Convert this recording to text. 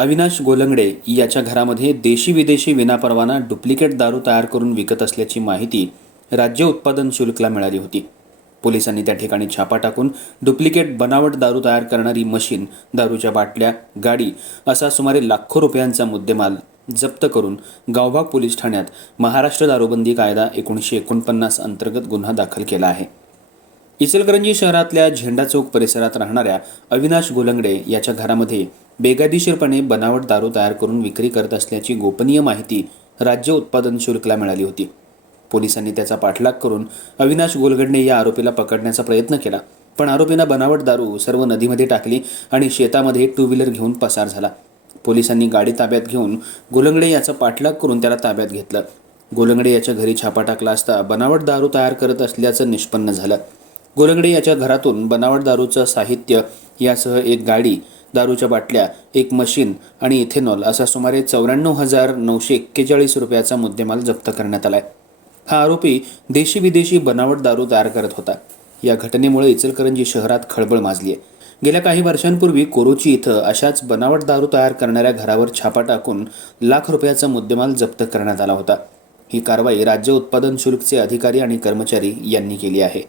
अविनाश गोलंगडे याच्या घरामध्ये देशी विदेशी विनापरवाना डुप्लिकेट दारू तयार करून विकत असल्याची माहिती राज्य उत्पादन शुल्कला मिळाली होती. पोलिसांनी त्या ठिकाणी छापा टाकून डुप्लिकेट बनावट दारू तयार करणारी मशीन दारूच्या बाटल्या गाडी असा सुमारे लाखो रुपयांचा मुद्देमाल जप्त करून गावभाग पोलीस ठाण्यात महाराष्ट्र दारूबंदी कायदा एकोणीसशे एकोणपन्नास अंतर्गत गुन्हा दाखल केला आहे. इचलकरंजी शहरातल्या झेंडा चौक परिसरात राहणाऱ्या अविनाश गोलंगडे याच्या घरामध्ये बेकायदेशीरपणे बनावट दारू तयार करून विक्री करत असल्याची गोपनीय माहिती राज्य उत्पादन शुल्कला मिळाली होती. पोलिसांनी त्याचा पाठलाग करून अविनाश गोलगडणे या आरोपीला पकडण्याचा प्रयत्न केला पण आरोपीनं बनावट दारू सर्व नदीमध्ये टाकली आणि शेतामध्ये टू व्हीलर घेऊन पसार झाला. पोलिसांनी गाडी ताब्यात घेऊन गोलंगडे याचा पाठलाग करून त्याला ताब्यात घेतलं. गोलंगडे याच्या घरी छापा टाकला असता बनावट दारू तयार करत असल्याचं निष्पन्न झालं. गोलंगडे याच्या घरातून बनावट दारूचं साहित्य यासह एक गाडी दारूच्या बाटल्या एक मशीन आणि इथेनॉल असा सुमारे चौऱ्याण्णव हजार नऊशे एक्केचाळीस रुपयाचा मुद्देमाल जप्त करण्यात आला आहे हा आरोपी देशी विदेशी बनावट दारू तयार करत होता. या घटनेमुळे इचलकरंजी शहरात खळबळ माजली आहे गेल्या काही वर्षांपूर्वी कोरोची इथं अशाच बनावट दारू तयार करणाऱ्या घरावर छापा टाकून लाख रुपयाचा मुद्देमाल जप्त करण्यात आला होता. ही कारवाई राज्य उत्पादन शुल्कचे अधिकारी आणि कर्मचारी यांनी केली आहे.